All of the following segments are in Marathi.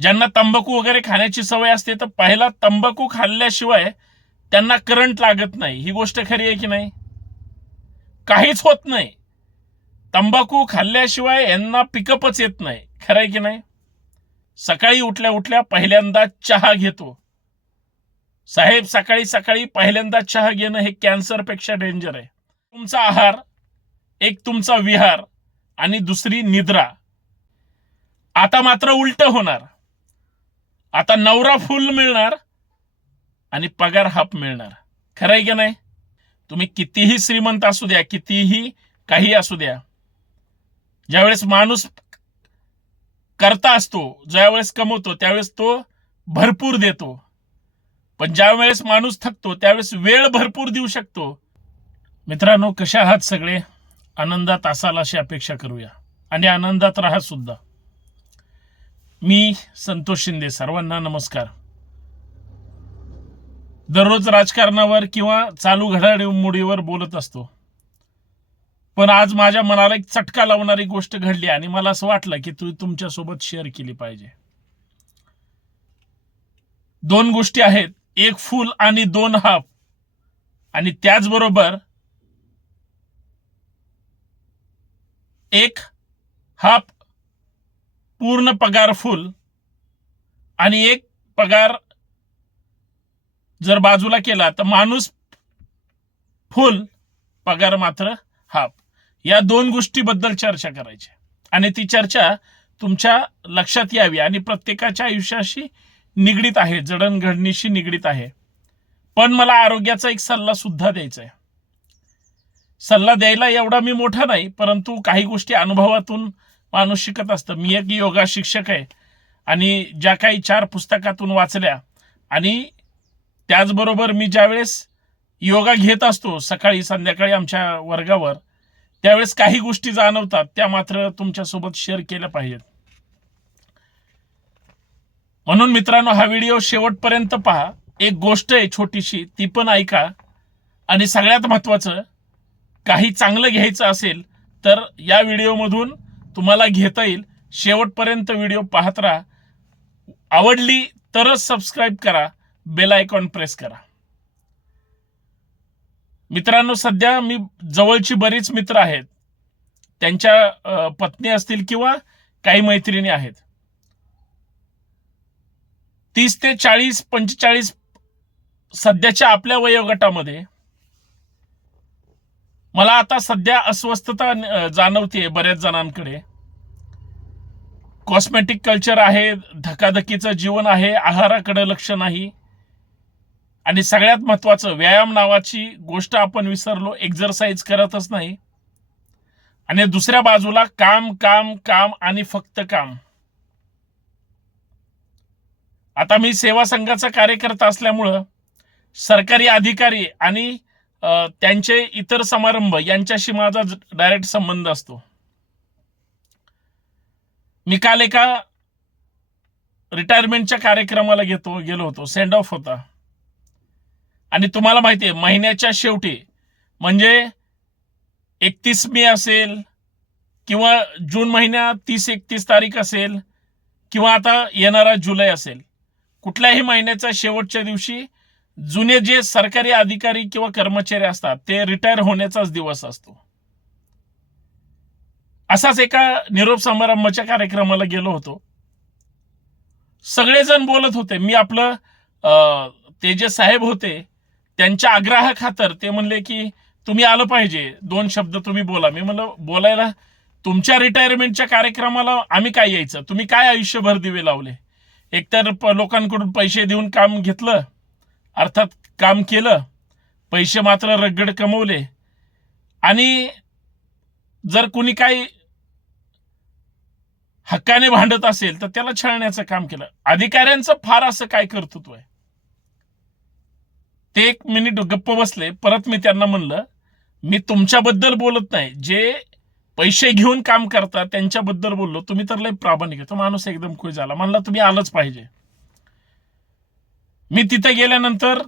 ज्यांना तंबाखू वगैरे खाण्याची सवय असते तर पहिला तंबाखू खाल्ल्याशिवाय त्यांना करंट लागत नाही. ही गोष्ट खरी आहे की नाही? काहीच होत नाही. तंबाखू खाल्ल्याशिवाय यांना पिकअपच येत नाही. खरं आहे की नाही? सकाळी उठल्या उठल्या पहिल्यांदा चहा घेतो. साहेब सकाळी सकाळी पहिल्यांदा चहा घेणं हे कॅन्सरपेक्षा डेंजर आहे. तुमचा आहार एक तुमचा विहार आणि दुसरी निद्रा. आता मात्र उलट होणार. आता नवरा फुल मिळणार आणि पगार हाफ मिळणार. खरं आहे की नाही? तुम्ही कितीही श्रीमंत असू द्या कितीही काही असू द्या ज्यावेळेस माणूस करता असतो ज्यावेळेस कमवतो त्यावेळेस तो भरपूर देतो. पण ज्यावेळेस माणूस थकतो त्यावेळेस वेळ भरपूर देऊ शकतो. मित्रांनो कशा आहात सगळे? आनंदात असाल अशी अपेक्षा करूया. आणि आनंदात राहा सुद्धा. मी संतोष शिंदे सर्वांना नमस्कार. दररोज राजकारणावर किंवा चालू घडामोडीवर बोलत असतो. पण आज माझ्या मनाला एक चटका लावणारी गोष्ट घडली आणि मला असं वाटलं की तू तुमच्यासोबत शेअर केली पाहिजे. दोन गोष्टी आहेत एक फुल आणि दोन हाफ. आणि त्याचबरोबर एक हाफ पूर्ण पगार फुल आणि एक पगार जर बाजूला केला तर माणूस फुल पगार मात्र हाफ या दोन गोष्टीबद्दल चर्चा करायची आणि ती चर्चा तुमच्या लक्षात यावी आणि प्रत्येकाच्या आयुष्याशी निगडीत आहे जडणघडणीशी निगडीत आहे. पण मला आरोग्याचा एक सल्ला सुद्धा द्यायचा आहे सल्ला द्यायला एवढा मी मोठा नाही परंतु काही गोष्टी अनुभवातून माणूस शिकत असतं. मी एक योगा शिक्षक आहे. आणि ज्या काही चार पुस्तकातून वाचल्या आणि त्याचबरोबर मी ज्यावेळेस योगा घेत असतो सकाळी संध्याकाळी आमच्या वर्गावर त्यावेळेस काही गोष्टी जाणवतात त्या मात्र तुमच्यासोबत शेअर केल्या पाहिजेत. म्हणून मित्रांनो हा व्हिडिओ शेवटपर्यंत पहा. एक गोष्ट आहे छोटीशी ती पण ऐका. आणि सगळ्यात महत्वाचं काही चांगलं घ्यायचं असेल तर या व्हिडिओमधून तुम्हाला घेता येईल. शेवटपर्यंत व्हिडिओ पाहत राहा. आवडली तरच सबस्क्राईब करा. बेल आयकॉन प्रेस करा. मित्रांनो सध्या मी जवळची बरीच मित्र आहेत. त्यांच्या पत्नी असतील किंवा काही मैत्रिणी आहेत. तीस ते चाळीस पंचेचाळीस सध्याच्या आपल्या वयोगटामध्ये मला आता सध्या अस्वस्थता जाणवते बऱ्याच जणांकडे. कॉस्मेटिक कल्चर आहे धकाधकीचं जीवन आहे आहाराकडे लक्ष नाही. आणि सगळ्यात महत्वाचं व्यायाम नावाची गोष्ट आपण विसरलो एक्झरसाइज करतच नाही. आणि दुसऱ्या बाजूला काम काम काम आणि फक्त काम. आता मी सेवा संघाचा कार्यकर्ता असल्यामुळं सरकारी अधिकारी आणि त्यांचे इतर समारंभ यांच्याशी माझा डायरेक्ट संबंध असतो. मी काल एका रिटायरमेंटच्या कार्यक्रमाला घेतो गेलो होतो. सेंड ऑफ होता. आणि तुम्हाला माहिती आहे महिन्याच्या शेवटी म्हणजे एकतीस मे असेल किंवा जून महिन्यात तीस एकतीस तारीख असेल किंवा आता येणारा जुलै असेल कुठल्याही महिन्याच्या शेवटच्या दिवशी जुने जे सरकारी अधिकारी किंवा कर्मचारी असतात ते रिटायर होण्याचाच दिवस असतो. असाच एका निरोप समारंभाच्या कार्यक्रमाला गेलो होतो. सगळेजण बोलत होते. मी आपलं ते जे साहेब होते त्यांच्या आग्रहा खातर ते म्हणले की तुम्ही आलं पाहिजे. दोन शब्द तुम्ही बोला. मी म्हणलं बोलायला तुमच्या रिटायरमेंटच्या कार्यक्रमाला आम्ही काय यायचं? तुम्ही काय आयुष्यभर दिवे लावले? एकतर लोकांकडून पैसे देऊन काम घेतलं अर्थात काम केलं पैसे मात्र रगड कमवले. आणि जर कुणी काही हक्काने भांडत असेल तर त्याला छळण्याचं काम केलं. अधिकाऱ्यांचं फार असं काय कर्तृत्व आहे? ते एक मिनिट गप्प बसले. परत मी त्यांना म्हणलं मी तुमच्याबद्दल बोलत नाही. जे पैसे घेऊन काम करतात त्यांच्याबद्दल बोललो. तुम्ही तर लय प्रामाणिक आहे. तो माणूस एकदम खुश झाला. म्हणला तुम्ही आलंच पाहिजे. मी तिथे गेल्यानंतर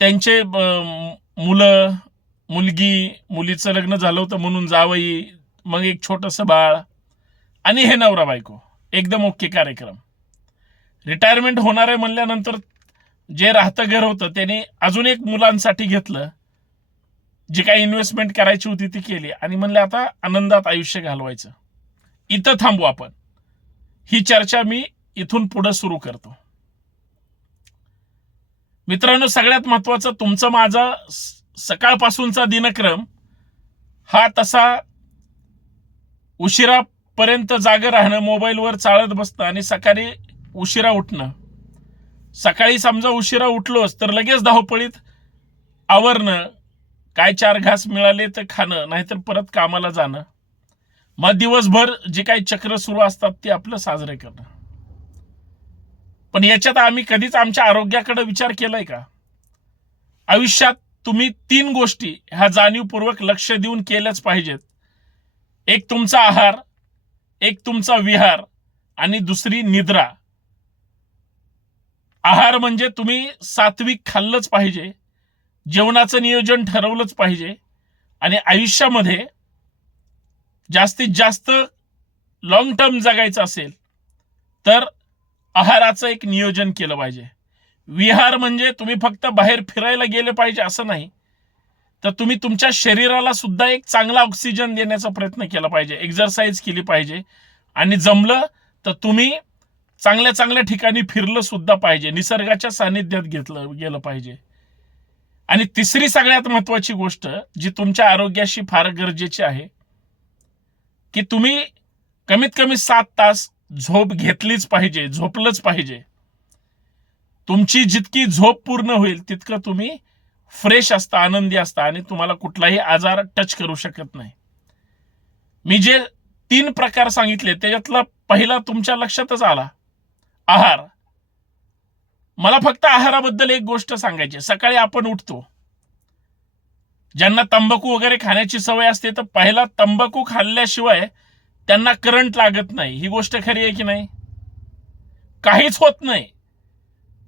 त्यांचे मुलं मुलगी मुलीचं लग्न झालं होतं म्हणून जावई मग एक छोटंसं बाळ आणि हे नवरा बायको. एकदम ओके कार्यक्रम. रिटायरमेंट होणार आहे म्हणल्यानंतर जे राहतं घर होतं त्याने अजून एक मुलांसाठी घेतलं. जी काही इन्व्हेस्टमेंट करायची होती ती केली आणि म्हणले आता आनंदात आयुष्य घालवायचं. इथं थांबू आपण. ही चर्चा मी इथून पुढं सुरू करतो. मित्रांनो सगळ्यात महत्वाचं तुमचं माझा सकाळपासूनचा दिनक्रम हा तसा उशिरापर्यंत जागं राहणं मोबाईलवर चाळत बसणं आणि सकाळी उशिरा उठणं. सकाळी समजा उशिरा उठलोच तर लगेच धावपळीत आवरणं काय चार घास मिळाले तर खाणं नाहीतर परत कामाला जाणं. मग दिवसभर जे काही चक्र सुरू असतात ते आपलं साजरे करणं. पण याच्यात आम्ही कधीच आमच्या आरोग्याकडे विचार केलाय का? आयुष्यात तुम्ही तीन गोष्टी ह्या जाणीवपूर्वक लक्ष देऊन केल्याच पाहिजेत. एक तुमचा आहार एक तुमचा विहार आणि दुसरी निद्रा. आहार म्हणजे तुम्ही सात्विक खाल्लंच पाहिजे जेवणाचं नियोजन ठरवलंच पाहिजे आणि आयुष्यामध्ये जास्तीत जास्त लॉंग टर्म जगायचं असेल तर आहाराचं एक नियोजन केलं पाहिजे. विहार म्हणजे तुम्ही फक्त बाहेर फिरायला गेले पाहिजे असं नाही. तर तुम्ही तुमच्या शरीराला सुद्धा एक चांगला ऑक्सिजन देण्याचा प्रयत्न केला पाहिजे. एक्झरसाईज केली पाहिजे. आणि जमलं तर तुम्ही चांगल्या चांगल्या ठिकाणी फिरलं सुद्धा पाहिजे. निसर्गाच्या सानिध्यात घेतलं गेलं पाहिजे. आणि तिसरी सगळ्यात महत्वाची गोष्ट जी तुमच्या आरोग्याशी फार गरजेची आहे की तुम्ही कमीत कमी सात तास झोप घेतलीच पाहिजे झोपलंच पाहिजे. तुमची जितकी झोप पूर्ण होईल तितकं तुम्ही फ्रेश असता आनंदी असता आणि तुम्हाला कुठलाही आजार टच करू शकत नाही. मी जे तीन प्रकार सांगितले त्याच्यातला पहिला तुमच्या लक्षातच आला. आहार. मला फक्त आहाराबद्दल एक गोष्ट सांगायची सकाळी आपण उठतो. ज्यांना तंबाखू वगैरे खाण्याची सवय असते तर पहिला तंबाखू खाल्ल्याशिवाय त्यांना करंट लागत नाही. ही गोष्ट खरी आहे की नाही? काहीच होत नाही.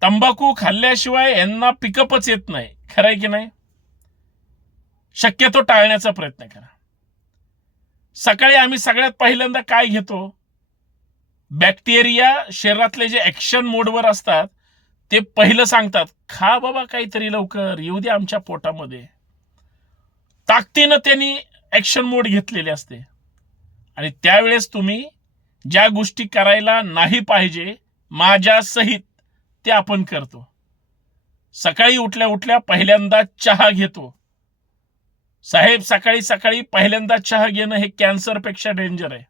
तंबाखू खाल्ल्याशिवाय यांना पिकअपच येत नाही. खरं आहे की नाही? शक्यतो टाळण्याचा प्रयत्न करा. सकाळी आम्ही सगळ्यात पहिल्यांदा काय घेतो? बॅक्टेरिया शरीरातले जे ऍक्शन मोडवर असतात ते पहिलं सांगतात खा बाबा काहीतरी लवकर येऊ दे आमच्या पोटामध्ये. ताकदीनं त्यांनी ऍक्शन मोड घेतलेले असते. आणि त्यावेळेस तुम्ही ज्या गोष्टी करायला नाही पाहिजे माझ्या सहित ते आपण करतो. सकाळी उठल्या उठल्या पहिल्यांदा चहा घेतो. साहेब सकाळी सकाळी पहिल्यांदा चहा घेणं हे कॅन्सरपेक्षा डेंजर आहे.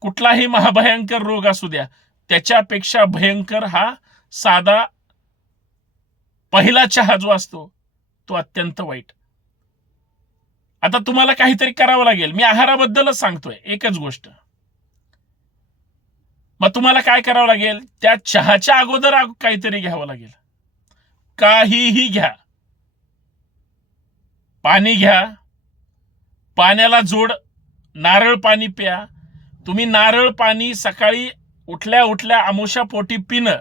कुठलाही महाभयंकर रोग असू द्या त्याच्यापेक्षा भयंकर हा साधा पहिला चहा जो असतो तो अत्यंत वाईट. आता तुम्हाला काहीतरी करावं लागेल. मी आहाराबद्दलच सांगतोय. एकच गोष्ट. मग तुम्हाला काय करावं लागेल? त्या चहाच्या अगोदर काहीतरी घ्यावं लागेल. काहीही घ्या. पाणी घ्या. पाण्याला जोड. नारळ पाणी प्या. तुम्ही नारळ पाणी सकाळी उठल्या उठल्या आमोशा पोटी पिणं.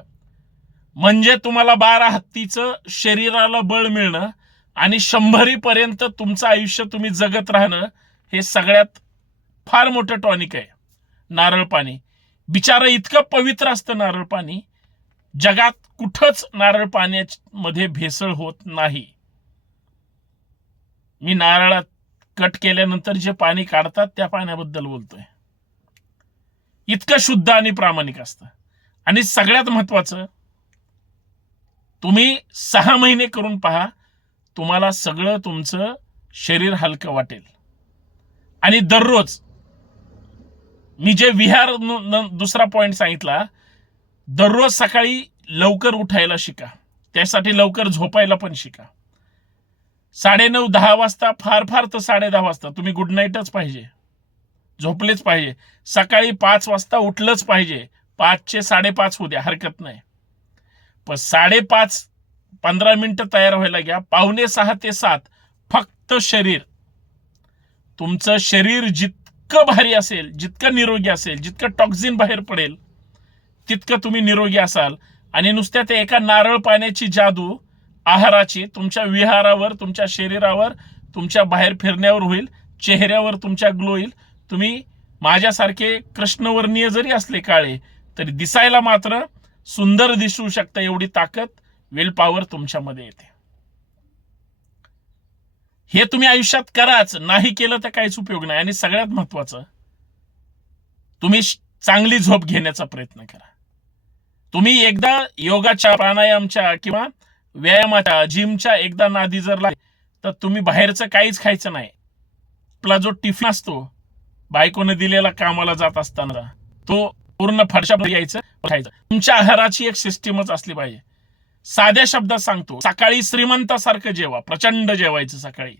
म्हणजे तुम्हाला बारा हत्तीचं शरीराला बळ मिळणं. आणि शंभरी पर्यंत तुमचं आयुष्य तुम्ही जगत राहणं हे सगळ्यात फार मोठं टॉनिक आहे. नारळ पाणी. बिचारं इतकं पवित्र असतं नारळ पाणी. जगात कुठंच नारळ पाण्यामध्ये भेसळ होत नाही. मी नारळात कट केल्यानंतर जे पाणी काढतात त्या पाण्याबद्दल बोलतोय. इतकं शुद्ध आणि प्रामाणिक असतं. आणि सगळ्यात महत्वाचं तुम्ही सहा महिने करून पहा तुम्हाला सगळं तुमचं शरीर हलकं वाटेल. आणि दररोज मी जे विहार न- दुसरा पॉईंट सांगितला दररोज सकाळी लवकर उठायला शिका. त्यासाठी लवकर झोपायला पण शिका. साडेनऊ दहा वाजता फार फार तर साडे दहा वाजता. तुम्ही गुड नाईटच पाहिजे. झोपलेच पाहिजे. सकाळी पाच वाजता उठलंच पाहिजे. पाचचे साडेपाच होऊ द्या हरकत नाही. पण साडेपाच पंधरा मिनिटं तयार व्हायला घ्या. पावणे सहा ते सात फक्त शरीर. तुमचं शरीर जितकं भारी असेल जितकं निरोगी असेल जितकं टॉक्झिन बाहेर पडेल तितकं तुम्ही निरोगी असाल. आणि नुसत्या त्या एका नारळ पाण्याची जादू आहाराची तुमच्या विहारावर तुमच्या शरीरावर तुमच्या बाहेर फिरण्यावर होईल चेहऱ्यावर तुमच्या ग्लो येईल. तुम्ही माझ्यासारखे कृष्णवर्णीय जरी असले काळे तरी दिसायला मात्र सुंदर दिसू शकता एवढी ताकद. विल पॉवर तुमच्यामध्ये येते. हे तुम्ही आयुष्यात कराच नाही केलं तर काहीच उपयोग नाही. आणि सगळ्यात महत्वाचं तुम्ही चांगली झोप घेण्याचा प्रयत्न करा. तुम्ही एकदा योगाच्या प्राणायामच्या किंवा व्यायामाच्या जिमच्या एकदा नादी जर लागले तर तुम्ही बाहेरचं काहीच खायचं नाही. आपला जो टिफिन असतो बायकोने दिलेला कामाला जात असताना तो पूर्ण फरशा यायचं खायचं. तुमच्या आहाराची एक सिस्टीमच असली पाहिजे. साध्या शब्दात सांगतो सकाळी श्रीमंतासारखं जेवा प्रचंड जेवायचं सकाळी.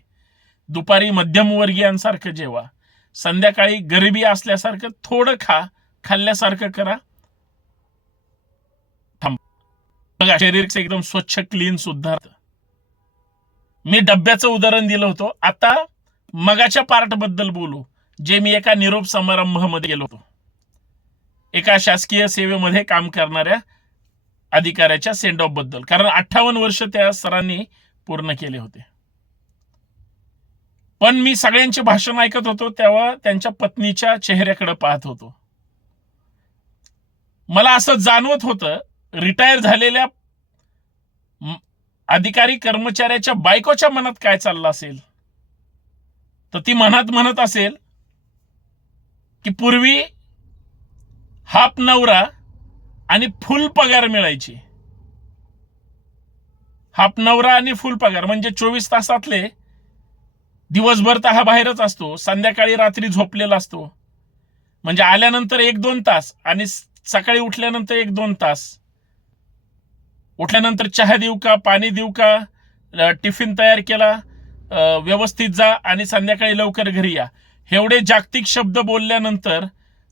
दुपारी मध्यमवर्गीयांसारखं जेवा संध्याकाळी गरिबी असल्यासारखं थोडं खा खाल्ल्यासारखं करा. थांब. बघा शरीर एकदम स्वच्छ क्लीन सुद्धा मी डब्याचं उदाहरण दिलं होतं. आता मगाच्या पार्टबद्दल बोलू जे मी एका निरोप समारंभामध्ये गेलो होतो. एका शासकीय सेवेमध्ये काम करणाऱ्या अधिकाऱ्याच्या सेंड ऑफबद्दल. कारण अठ्ठावन्न वर्ष त्या सरांनी पूर्ण केले होते. पण मी सगळ्यांचे भाषण ऐकत होतो तेव्हा त्यांच्या पत्नीच्या चेहऱ्याकडे पाहत होतो. मला असं जाणवत होतं रिटायर झालेल्या अधिकारी कर्मचाऱ्याच्या बायकोच्या मनात काय चाललं असेल? तर ती मनात म्हणत असेल की पूर्वी हाफ नवरा आणि फुल पगार मिळायची. हाफ नवरा आणि फुल पगार म्हणजे चोवीस तासातले दिवसभर तर हा बाहेरच असतो संध्याकाळी रात्री झोपलेला असतो. म्हणजे आल्यानंतर एक दोन तास आणि सकाळी उठल्यानंतर एक दोन तास. उठल्यानंतर चहा देऊ का पाणी देऊ का टिफिन तयार केला व्यवस्थित जा आणि संध्याकाळी लवकर घरी या. एवढे जागतिक शब्द बोलल्यानंतर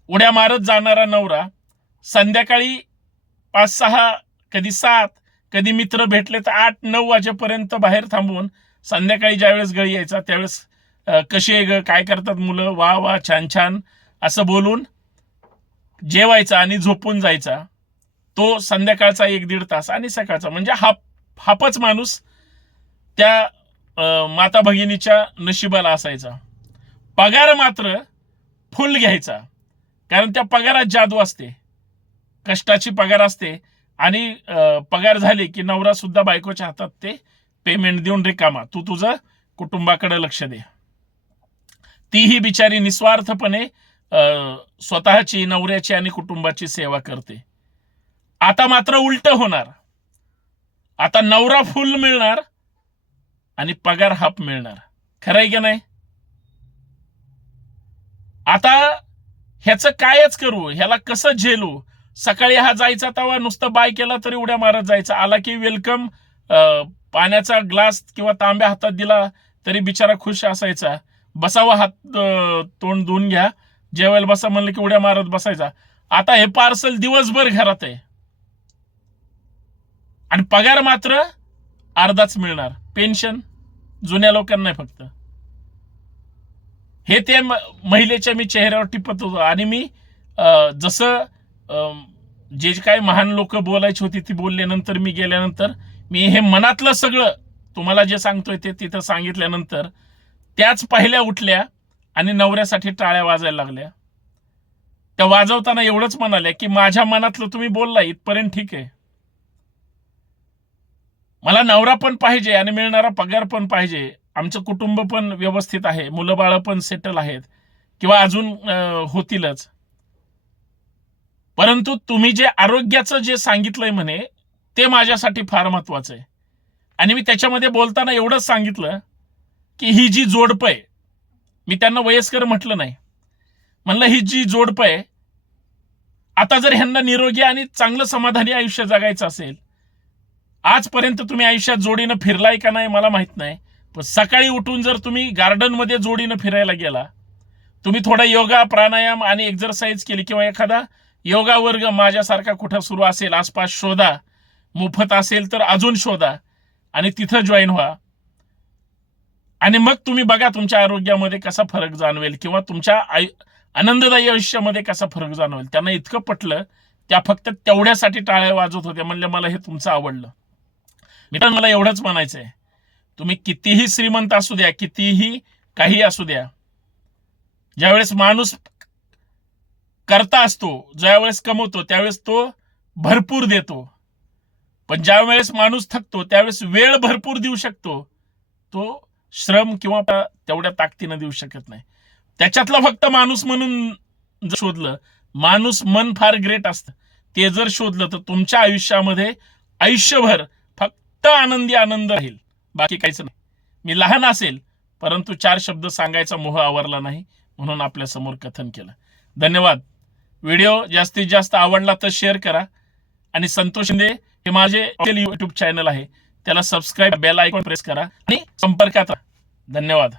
उड्या मारत जाणारा नवरा संध्याकाळी पाच सहा कधी सात कधी मित्र भेटले तर आठ नऊ वाजेपर्यंत बाहेर थांबून संध्याकाळी ज्यावेळेस गळी यायचा त्यावेळेस कसे कशी आहे ग काय करतात मुलं? वा वा छान छान असं बोलून जेवायचा आणि झोपून जायचा. तो संध्याकाळचा एक दीड तास आणि सकाळचा. म्हणजे हाप हापच माणूस त्या माता भगिनीच्या नशिबाला असायचा. पगार मात्र फुल घ्यायचा. कारण त्या पगारात जादू असते. कष्टाची पगार असते आणि पगार झाली की नवरा सुद्धा बायकोच्या हातात ते पेमेंट देऊन रिकामा. तू तुझं कुटुंबाकडे लक्ष दे. तीही बिचारी निस्वार्थपणे स्वतःची नवऱ्याची आणि कुटुंबाची सेवा करते. आता मात्र उलट होणार. आता नवरा फुल मिळणार आणि पगार हाफ मिळणार. खरं आहे की नाही? आता ह्याचं कायच करू? ह्याला कसं झेलू? सकाळी हा जायचा तेव्हा नुसतं बाय केला तरी उड्या मारत जायचा. आला की वेलकम पाण्याचा ग्लास किंवा तांब्या हातात दिला तरी बिचारा खुश असायचा. बसावा हात तोंड धुवून घ्या. जेवायला बसा म्हणलं की उड्या मारत बसायचा. आता हे पार्सल दिवसभर घरात आहे. आणि पगार मात्र अर्धाच मिळणार. पेन्शन जुन्या लोकांना फक्त. हे ते महिलेच्या मी चेहऱ्यावर टिपत होतो. आणि मी जसं जे जे काही महान लोक बोलायची होती ती बोलल्यानंतर मी गेल्यानंतर मी हे मनातलं सगळं तुम्हाला जे सांगतोय ते तिथं सांगितल्यानंतर त्याच पहिल्या उठल्या आणि नवऱ्यासाठी टाळ्या वाजायला लागल्या. त्या वाजवताना एवढंच म्हणाल्या की माझ्या मनातलं तुम्ही बोलला इथपर्यंत ठीक आहे. मला नवरा पण पाहिजे आणि मिळणारा पगार पण पाहिजे. आमचं कुटुंब पण व्यवस्थित आहे मुलं बाळं पण सेटल आहेत किंवा अजून होतीलच. परंतु तुम्ही जे आरोग्याचं जे सांगितलंय म्हणे ते माझ्यासाठी फार महत्वाचं आहे. आणि मी त्याच्यामध्ये बोलताना एवढंच सांगितलं की ही जी जोडप आहे मी त्यांना वयस्कर म्हटलं नाही. म्हणलं ही जी जोडप आहे आता जर ह्यांना निरोगी आणि चांगलं समाधानी आयुष्य जगायचं असेल आजपर्यंत तुम्ही आयुष्यात जोडीनं फिरलाय का नाही मला माहीत नाही पण सकाळी उठून जर तुम्ही गार्डनमध्ये जोडीनं फिरायला गेला तुम्ही थोडा योगा प्राणायाम आणि एक्झरसाईज केली किंवा एखादा योगा वर्ग माझ्यासारखा कुठं सुरू असेल आसपास शोधा. मोफत असेल तर अजून शोधा. आणि तिथं जॉईन व्हा. आणि मग तुम्ही बघा तुमच्या आरोग्यामध्ये कसा फरक जाणवेल किंवा तुमच्या आयु आनंददायी आयुष्यामध्ये कसा फरक जाणवेल. त्यांना इतकं पटलं त्या फक्त तेवढ्यासाठी टाळ्या वाजवत होत्या. म्हणले मला हे तुमचं आवडलं. मित्रांनो मला एवढंच म्हणायचं आहे तुम्ही कितीही श्रीमंत असू द्या कितीही काही असू द्या ज्यावेळेस माणूस करता असतो ज्यावेळेस कमवतो त्यावेळेस तो भरपूर देतो. पण ज्यावेळेस माणूस थकतो त्यावेळेस वेळ भरपूर देऊ शकतो. तो श्रम किंवा तेवढ्या ताकदीनं देऊ शकत नाही. त्याच्यातला फक्त माणूस म्हणून जर शोधलं माणूस मन फार ग्रेट असतं. ते जर शोधलं तर तुमच्या आयुष्यामध्ये आयुष्यभर फक्त आनंदी आनंद राहील. बाकी काहीच नाही. मी लहान असेल परंतु चार शब्द सांगायचा मोह आवरला नाही म्हणून आपल्यासमोर कथन केलं. धन्यवाद. व्हिडिओ जास्तीत जास्त आवडला तर शेअर करा. आणि संतोष शिंदे हे माझे युट्यूब चॅनल आहे. त्याला सबस्क्राईब बेल आयकॉन प्रेस करा आणि संपर्कात धन्यवाद.